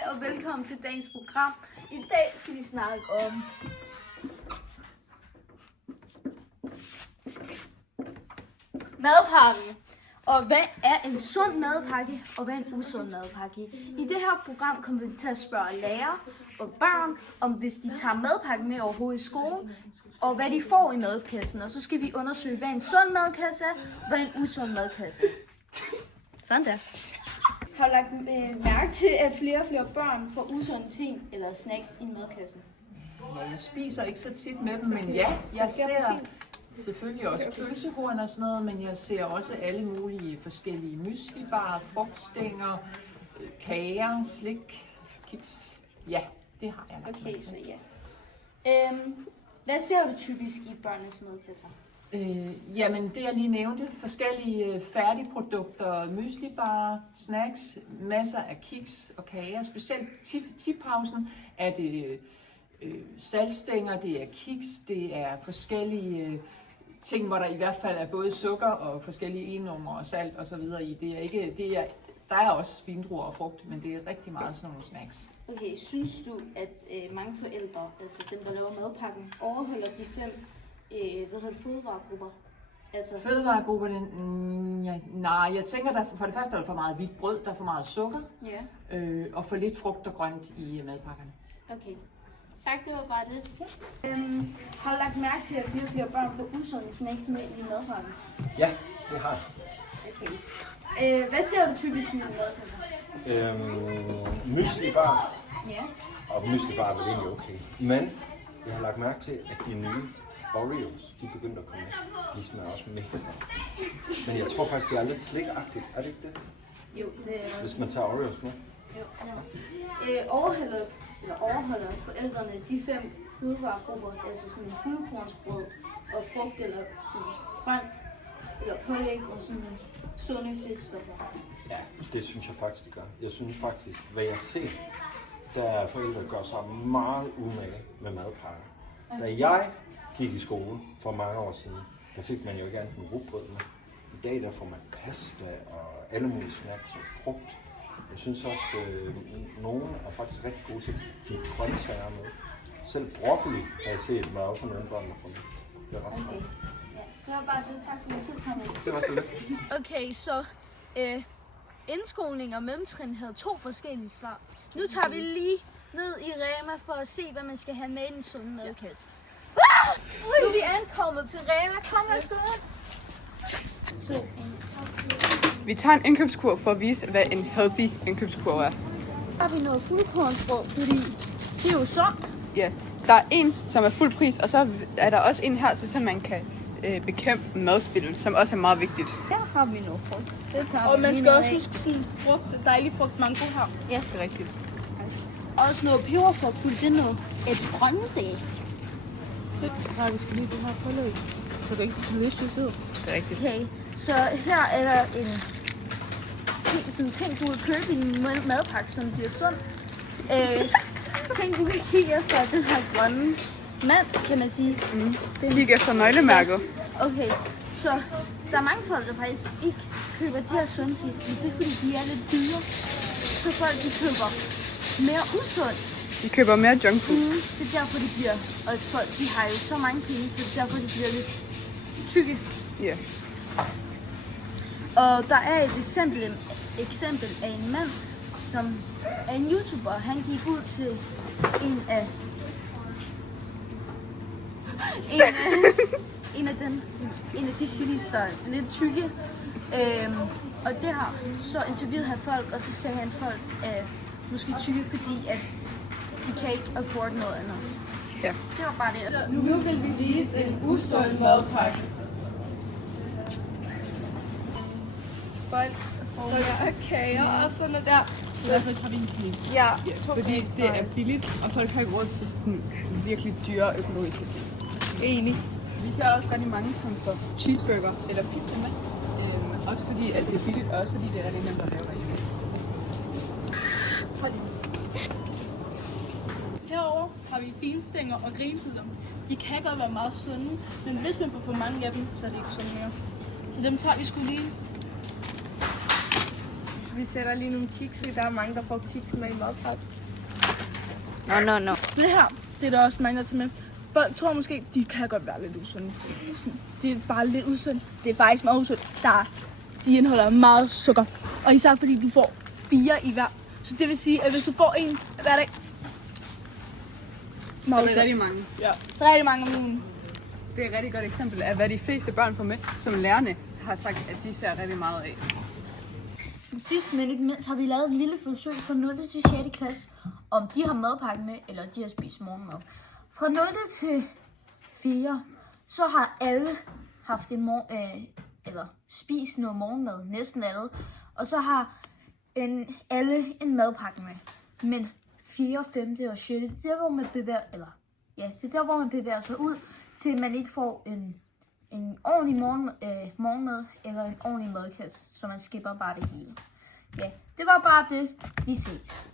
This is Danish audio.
Hej og velkommen til dagens program. I dag skal vi snakke om madpakke. Og hvad er en sund madpakke, og hvad er en usund madpakke? I det her program kommer vi til at spørge lærere og børn, om hvis de tager madpakken med overhovedet i skolen, og hvad de får i madkassen. Og så skal vi undersøge, hvad en sund madkasse er, og hvad en usund madkasse er. Sådan der. Har du lagt mærke til, at flere og flere børn får usunde ting eller snacks i madkassen? Jeg spiser ikke så tit med dem, men ja, jeg ser selvfølgelig også pølsehorn og sådan noget, men jeg ser også alle mulige forskellige myslibarer, frugtstænger, kager, slik, kiks. Ja, det har jeg. Okay, så ja. Hvad ser du typisk i børnenes madkasser? Jamen, det jeg lige nævnte, forskellige færdigprodukter, myslibarer, snacks, masser af kiks og kager. Specielt tipausen er det saltstænger, det er kiks, det er forskellige ting, hvor der i hvert fald er både sukker og forskellige enummer og salt og så videre i. Der er også vindruer og frugt, men det er rigtig meget sådan nogle snacks. Okay, synes du, at mange forældre, altså dem, der laver madpakken, overholder de 5 fødevaregrupper? Altså Fødevaregrupperne? Nej, jeg tænker, der for det første er der for meget hvidt brød, der er for meget sukker, og for lidt frugt og grønt i madpakkerne. Okay. Tak, det var bare det. Ja. Har du lagt mærke til, at flere og flere børn får usunde snacks med i madpakken? Ja, det har jeg. Okay. Hvad ser du typisk i madpakker? Myslibar. Ja. Og myslibar er vel egentlig okay. Men jeg har lagt mærke til, at de nye Oreos, de er begyndt at komme med. De smager også mega godt. Men jeg tror faktisk, det er lidt slikagtigt. Er det ikke det? Jo, det er. Hvis man tager Oreos med. Jo, ja. Overholder forældrene de 5 fødevaregrupper, altså sådan fuldkornsbrød og frugt eller sådan grønt eller pålæg og sådan sunde fedtstoffer? Ja, det synes jeg faktisk, de gør. Jeg synes faktisk, hvad jeg ser, der er forældre, der gør sig meget umage med madpakker. Da jeg gik i skole for mange år siden, der fik man jo ikke andet end rugbrød med. I dag der får man pasta og alle mulige snacks og frugt. Jeg synes også, at nogen er faktisk rigtig gode til at give grøntsager med. Selv broccoli har jeg set med også nogle børn for mig. Det er ret smart. Okay. Ja, det var bare det. Tak for din tid, Thomas. Det var så lidt. Okay, så indskoling og mellemtrin havde 2 forskellige svar. Nu tager vi lige ned i Rema for at se, hvad man skal have med i en sund madkasse. Nu er vi ankommet til Rema. Kom afsted. Vi tager en indkøbskurv for at vise, hvad en healthy indkøbskurv er. Har vi noget fuldkornsbrød, fordi det er jo sundt. Ja, der er en, som er fuld pris, og så er der også en her, så man kan bekæmpe madspild, som også er meget vigtigt. Der har vi noget frugt. Det tager Og vi man lige skal med også af. huske sådan frugt, dejlig frugt mango her. Ja, Det er rigtigt. også noget peberfrugt, fordi det er noget et grøntsag. Så tager vi skal lige det her pålæg. Så det ikke delicious ud. Det er rigtigt. Okay, så her er der sådan ting, du vil købe i en madpakke, som bliver sund. Ting, du kan kigge efter den her grønne mand, kan man sige. Kig efter nøglemærket. Okay, så der er mange folk, der faktisk ikke køber de her sunde ting, men det er fordi, de er lidt dyre. Så folk, de køber mere usundt. Vi køber mere junk food. Det er derfor, de bliver, og folk, de har jo så mange penge, så det er derfor, de bliver lidt tykke. Ja. Og der er et eksempel af en mand, som er en YouTuber. Han gik ud til en af de cities, der er lidt tykke. Og det har så interviewet han folk, og så sagde han folk er måske tykke, fordi at de kan ikke afford noget andet. Ja. Det var bare det. Nu vil vi vise en usund madpakke. Folk får kager og sådan noget der. Derfor tager vi en kage. Ja, Fordi det er billigt, og folk har ikke råd til sådan virkelig dyre økologiske ting. enig. Vi ser også rigtig mange, som får cheeseburger eller pizza med. Også fordi at det er billigt, og også fordi det er rigtig nemt at lave derhjemme. Herover har vi finstænger og grinpiller. De kan godt være meget sunde, men hvis man får for mange af dem, så er det ikke sundt mere. Så dem tager vi sgu lige. vi sætter lige nogle kiks, fordi der er mange, der får kiks med i madpakke. No. Det her, det er der også mange, der tager med. Folk tror måske, de kan godt være lidt usunde. Det er bare lidt usundt. Det er faktisk meget usundt. De indeholder meget sukker. Og især fordi du får 4 i hver. Så det vil sige, at hvis du får en hver dag, Så det er rigtig mange. ja, rigtig mange om ugen. Det er et rigtig godt eksempel af, hvad de fleste børn får med, som lærerne har sagt, at de ser rigtig meget af. Sidst men ikke mindst har vi lavet et lille forsøg fra 0. til 6. klasse, om de har madpakke med, eller de har spist morgenmad. Fra 0. til 4, så har alle haft eller spist noget morgenmad, næsten alle. Og så har alle en madpakke med. Men 4., 5. og 6, det er der, hvor man bevæger sig ud, til man ikke får en ordentlig morgenmad eller en ordentlig madkasse, så man skipper bare det hele. Ja, det var bare det. Vi ses.